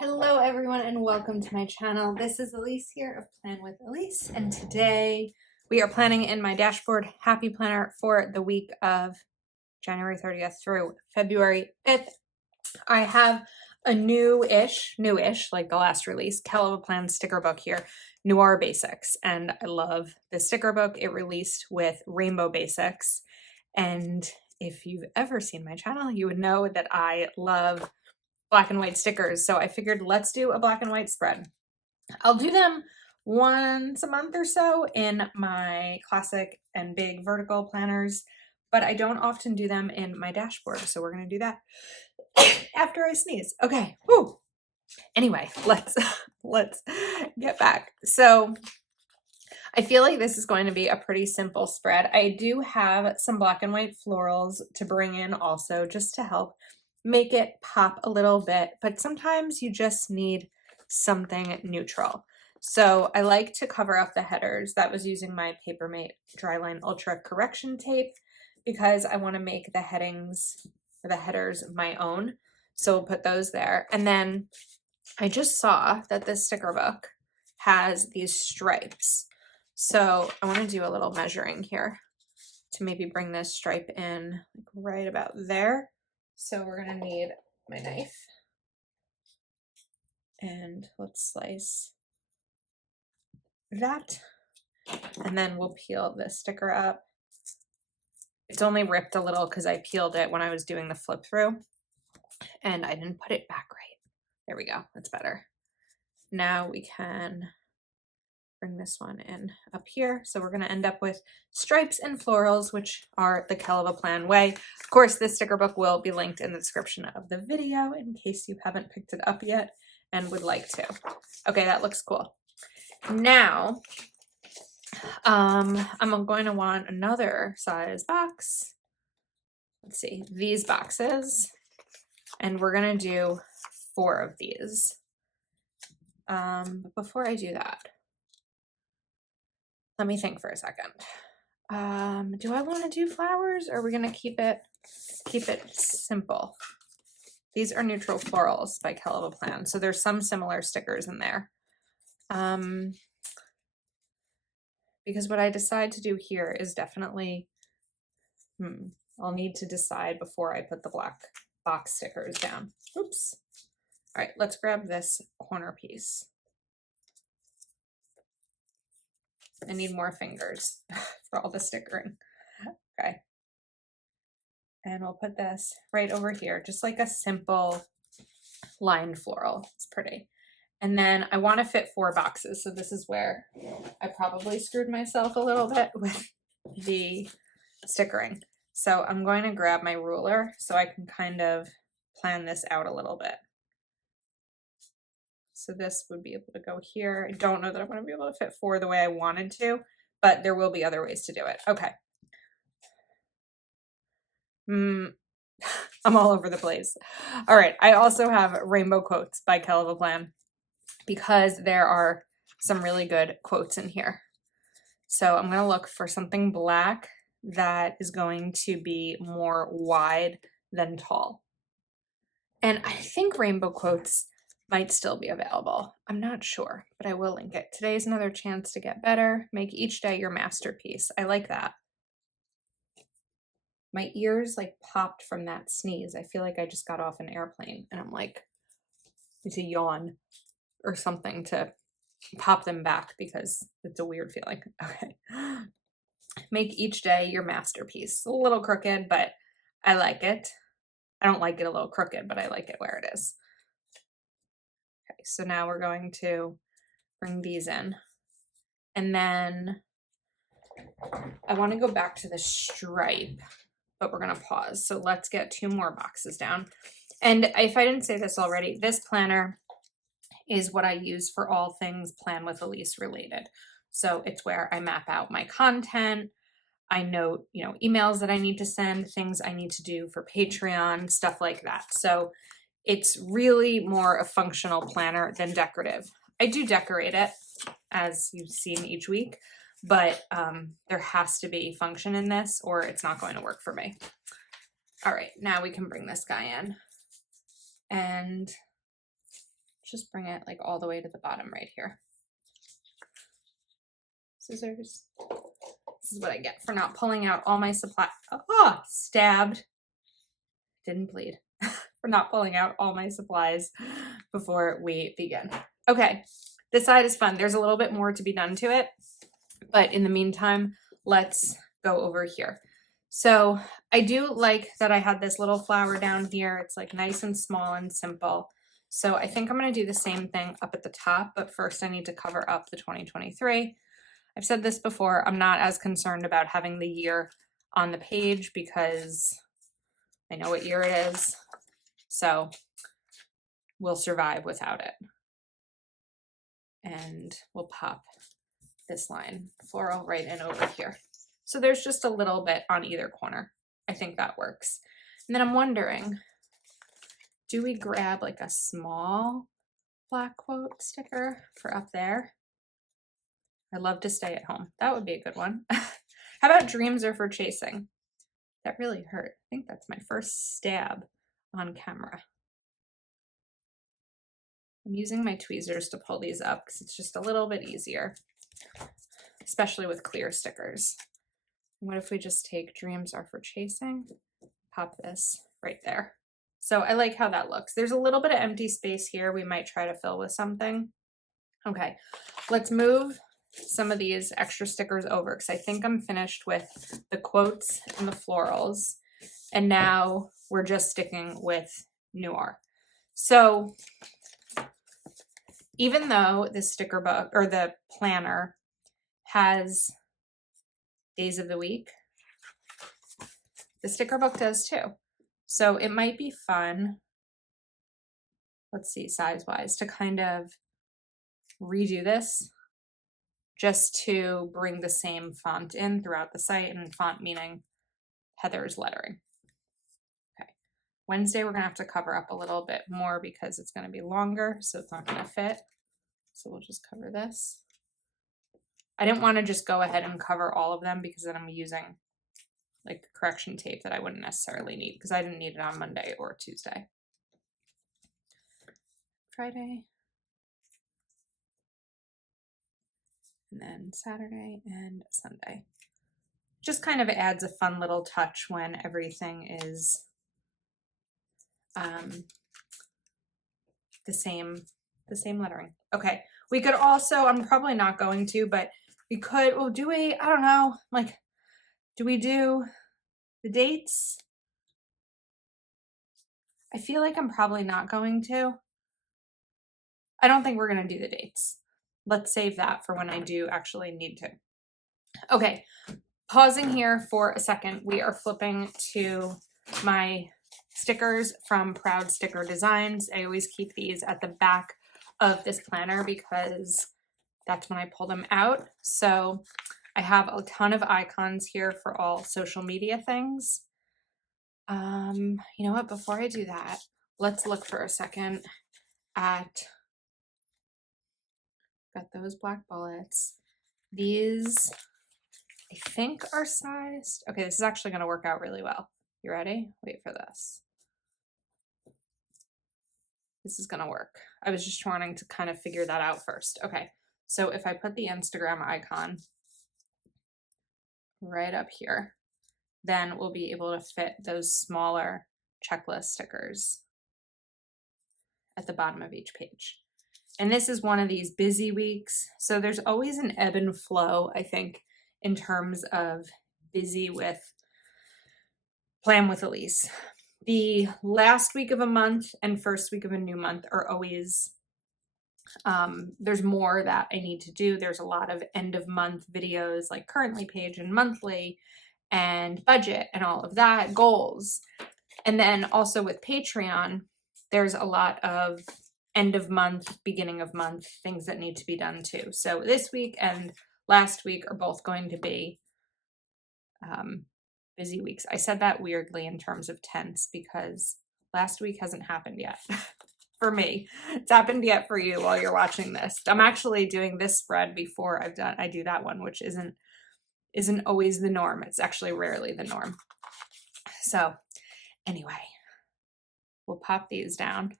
Hello everyone and welcome to my channel. This is Elise here of Plan with Elise, and today we are planning in my dashboard happy planner for the week of January 30th through February 5th. I have a newish like the last release, Calva Plan sticker book here, Noir Basics, and I love the sticker book. It released with Rainbow Basics, and if you've ever seen my channel, you would know that I love black and white stickers. So I figured let's do a black and white spread. I'll do them once a month or so in my classic and big vertical planners, but I don't often do them in my dashboard. So we're going to do that after I sneeze. Okay. Whew. Anyway, let's get back. So I feel like this is going to be a pretty simple spread. I do have some black and white florals to bring in also just to help make it pop a little bit, but sometimes you just need something neutral. So I like to cover up the headers. That was using my Papermate Dryline Ultra correction tape because I want to make the headings or the headers my own. So we'll put those there. And then I just saw that this sticker book has these stripes. So I want to do a little measuring here to maybe bring this stripe in like right about there. So we're going to need my knife, and let's slice that, and then we'll peel this sticker up. It's only ripped a little because I peeled it when I was doing the flip through and I didn't put it back right. There we go. That's better. Now we can bring this one in up here. So we're going to end up with stripes and florals, which are the Calva Plan way. Of course, this sticker book will be linked in the description of the video in case you haven't picked it up yet and would like to. Okay, that looks cool. Now, I'm going to want another size box. Let's see, these boxes, and we're going to do 4 of these. But before I do that, let me think for a second. Do I want to do flowers, or are we going to keep it simple? These are neutral florals by Calva Plan, so there's some similar stickers in there. Because what I decide to do here is definitely, I'll need to decide before I put the black box stickers down. Oops. All right, let's grab this corner piece. I need more fingers for all the stickering. Okay. And we'll put this right over here, just like a simple lined floral. It's pretty. And then I want to fit 4 boxes. So this is where I probably screwed myself a little bit with the stickering. So I'm going to grab my ruler so I can kind of plan this out a little bit. So this would be able to go here. I don't know that I'm going to be able to fit 4 the way I wanted to, but there will be other ways to do it. Okay. I'm all over the place. All right. I also have rainbow quotes by Calva Plan because there are some really good quotes in here. So I'm going to look for something black that is going to be more wide than tall. And I think rainbow quotes might still be available. I'm not sure, but I will link it. Today's another chance to get better. Make each day your masterpiece. I like that. My ears like popped from that sneeze. I feel like I just got off an airplane and I'm like, need to yawn or something to pop them back because it's a weird feeling. Okay. Make each day your masterpiece. A little crooked, but I like it. I don't like it a little crooked, but I like it where it is. Okay, so now we're going to bring these in. And then I want to go back to the stripe, but we're going to pause. So let's get 2 more boxes down. And if I didn't say this already, this planner is what I use for all things Plan with Elise related. So it's where I map out my content. I note, emails that I need to send, things I need to do for Patreon, stuff like that. So it's really more a functional planner than decorative. I do decorate it, as you've seen each week, but there has to be function in this or it's not going to work for me. All right, now we can bring this guy in and Just bring it like all the way to the bottom right here. Scissors. This is what I get for not pulling out all my supply. Oh, stabbed. Didn't bleed. For not pulling out all my supplies before we begin. Okay, this side is fun. There's a little bit more to be done to it, but in the meantime, let's go over here. So I do like that I had this little flower down here. It's like nice and small and simple. So I think I'm going to do the same thing up at the top, but first I need to cover up the 2023. I've said this before, I'm not as concerned about having the year on the page because I know what year it is. So we'll survive without it. And we'll pop this line floral right in over here. So there's just a little bit on either corner. I think that works. And then I'm wondering, do we grab like a small black quote sticker for up there? I love to stay at home. That would be a good one. How about dreams are for chasing? That really hurt. I think that's my first stab on camera. I'm using my tweezers to pull these up because it's just a little bit easier, especially with clear stickers. What if we just take dreams are for chasing, pop this right there. So I like how that looks. There's a little bit of empty space here. We might try to fill with something. Okay, let's move some of these extra stickers over because I think I'm finished with the quotes and the florals. And now we're just sticking with Noir. So even though the sticker book or the planner has days of the week, the sticker book does too. So it might be fun, let's see, size-wise, to kind of redo this just to bring the same font in throughout the site, and font meaning Heather's lettering. Okay, Wednesday we're gonna have to cover up a little bit more because it's gonna be longer, so it's not gonna fit. So we'll just cover this. I didn't want to just go ahead and cover all of them because then I'm using like correction tape that I wouldn't necessarily need because I didn't need it on Monday or Tuesday. Friday. And then Saturday and Sunday. Just kind of adds a fun little touch when everything is the same lettering. Okay, we could also, I'm probably not going to, but we could, well, do we, I don't know, like, do we do the dates? I feel like I'm probably not going to. I don't think we're going to do the dates. Let's save that for when I do actually need to. Okay, pausing here for a second. We are flipping to my stickers from Proud Sticker Designs. I always keep these at the back of this planner because that's when I pull them out. So I have a ton of icons here for all social media things. You know what, before I do that, let's look for a second at, got those black bullets. These, I think, are sized. Okay, this is actually going to work out really well. You ready? Wait for this. This is going to work. I was just wanting to kind of figure that out first. Okay, so if I put the Instagram icon right up here, then we'll be able to fit those smaller checklist stickers at the bottom of each page. And this is one of these busy weeks. So there's always an ebb and flow, I think, in terms of busy with Plan with Elise. The last week of a month and first week of a new month are always, there's more that I need to do. There's a lot of end of month videos like currently page and monthly and budget and all of that, goals. And then also with Patreon, there's a lot of end of month, beginning of month things that need to be done too. So this week and last week are both going to be busy weeks. I said that weirdly in terms of tense because last week hasn't happened yet for me. It's happened yet for you while you're watching this. I'm actually doing this spread before I do that one, which isn't always the norm. It's actually rarely the norm. So anyway, we'll pop these down.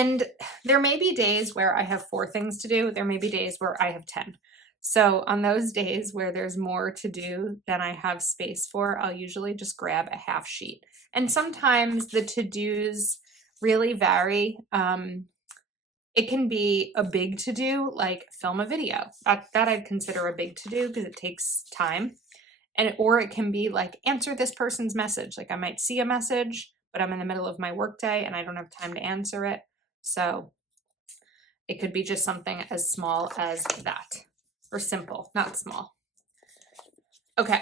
And there may be days where I have 4 things to do. There may be days where I have 10. So on those days where there's more to do than I have space for, I'll usually just grab a half sheet. And sometimes the to-dos really vary. It can be a big to-do, like film a video. That I'd consider a big to-do because it takes time. Or it can be like answer this person's message. Like I might see a message, but I'm in the middle of my workday and I don't have time to answer it. So it could be just something as small as that, or simple, not small. Okay,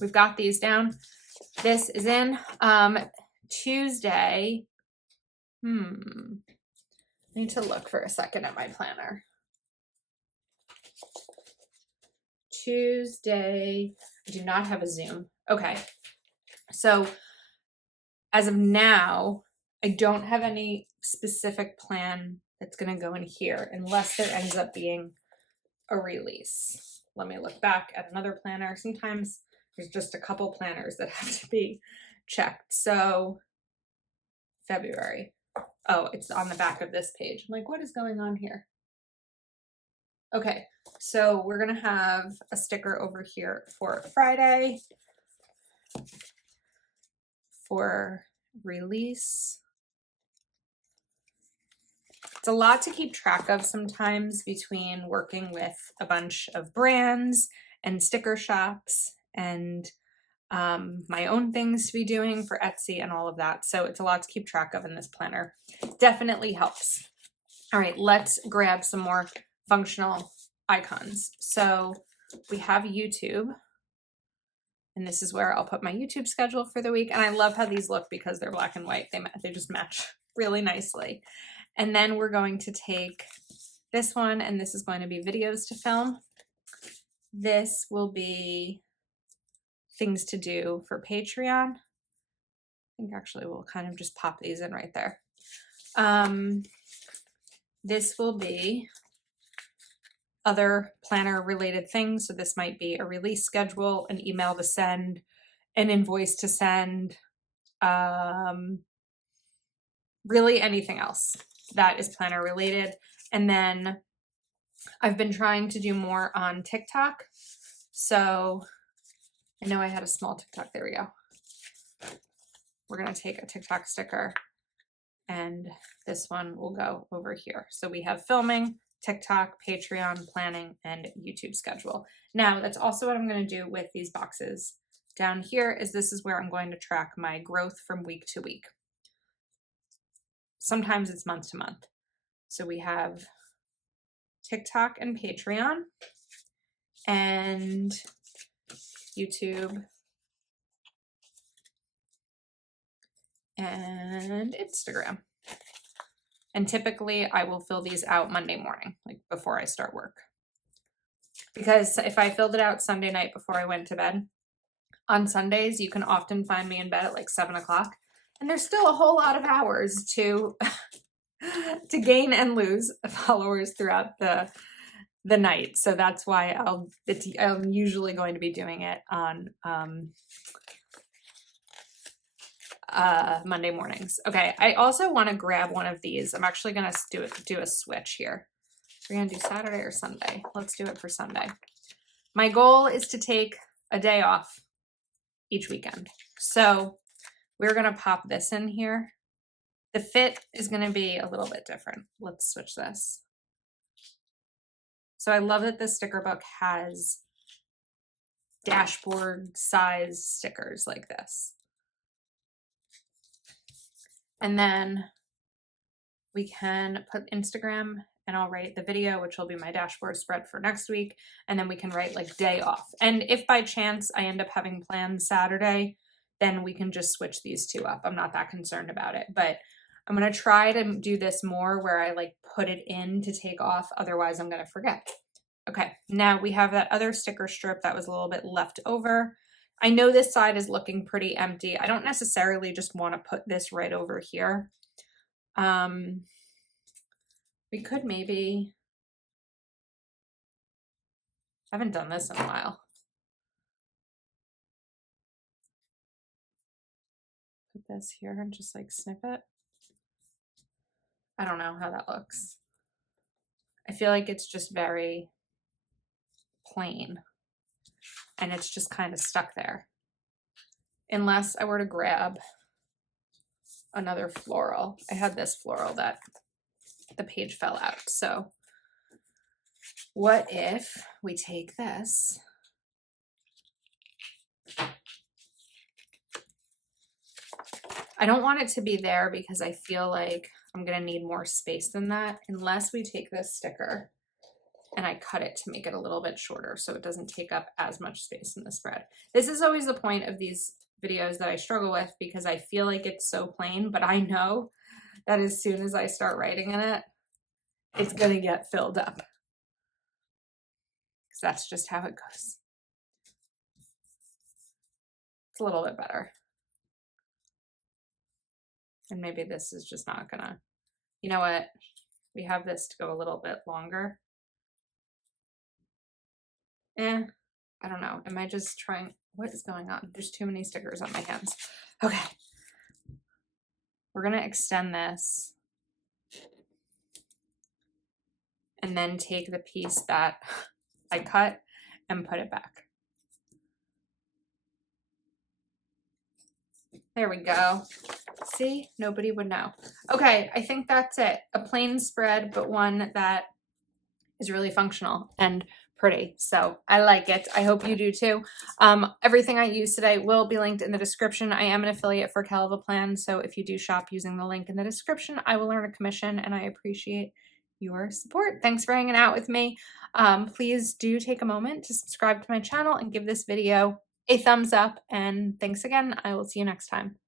we've got these down. This is in Tuesday. I need to look for a second at my planner. Tuesday, I do not have a Zoom. Okay, so as of now, I don't have any specific plan that's going to go in here unless there ends up being a release. Let me look back at another planner. Sometimes there's just a couple planners that have to be checked. So February. Oh, it's on the back of this page. I'm like, what is going on here? Okay, so we're gonna have a sticker over here for Friday for release. It's a lot to keep track of sometimes between working with a bunch of brands and sticker shops and my own things to be doing for Etsy and all of that. So it's a lot to keep track of in this planner. Definitely helps. All right, let's grab some more functional icons. So we have YouTube, and this is where I'll put my YouTube schedule for the week. And I love how these look because they're black and white. They just match really nicely. And then we're going to take this one, and this is going to be videos to film. This will be things to do for Patreon. I think actually we'll kind of just pop these in right there. This will be other planner related things. So this might be a release schedule, an email to send, an invoice to send, really anything else that is planner related. And then I've been trying to do more on TikTok. So I know I had a small TikTok. There we go. We're going to take a TikTok sticker and this one will go over here. So we have filming, TikTok, Patreon, planning, and YouTube schedule. Now that's also what I'm going to do with these boxes down here. Is this is where I'm going to track my growth from week to week. Sometimes it's month to month. So we have TikTok and Patreon and YouTube and Instagram. And typically I will fill these out Monday morning, like before I start work. Because if I filled it out Sunday night before I went to bed, on Sundays, you can often find me in bed at like 7 o'clock. And there's still a whole lot of hours to gain and lose followers throughout the night. So that's why I'm usually going to be doing it on Monday mornings. Okay, I also want to grab one of these. I'm actually going to do a switch here. We're going to do Saturday or Sunday. Let's do it for Sunday. My goal is to take a day off each weekend. So we're going to pop this in here. The fit is going to be a little bit different. Let's switch this. So I love that this sticker book has dashboard size stickers like this. And then we can put Instagram and I'll write the video, which will be my dashboard spread for next week. And then we can write like day off. And if by chance I end up having planned Saturday, then we can just switch these two up. I'm not that concerned about it, but I'm going to try to do this more where I like put it in to take off. Otherwise I'm going to forget. Okay. Now we have that other sticker strip that was a little bit left over. I know this side is looking pretty empty. I don't necessarily just want to put this right over here. We could maybe, I haven't done this in a while. Put this here and just like snip it. I don't know how that looks. I feel like it's just very plain and it's just kind of stuck there. Unless I were to grab another floral. I had this floral that the page fell out. So what if we take this I don't want it to be there because I feel like I'm going to need more space than that unless we take this sticker and I cut it to make it a little bit shorter so it doesn't take up as much space in the spread. This is always the point of these videos that I struggle with because I feel like it's so plain, but I know that as soon as I start writing in it, it's going to get filled up. Because that's just how it goes. It's a little bit better. And maybe this is just not gonna, you know what? We have this to go a little bit longer. I don't know. Am I just trying, what is going on? There's too many stickers on my hands. Okay. We're gonna extend this and then take the piece that I cut and put it back. There we go. See, nobody would know. Okay, I think that's it. A plain spread, but one that is really functional and pretty. So I like it. I hope you do too. Everything I use today will be linked in the description. I am an affiliate for Calavaplan, so if you do shop using the link in the description, I will earn a commission and I appreciate your support. Thanks for hanging out with me. Please do take a moment to subscribe to my channel and give this video a thumbs up. And thanks again. I will see you next time.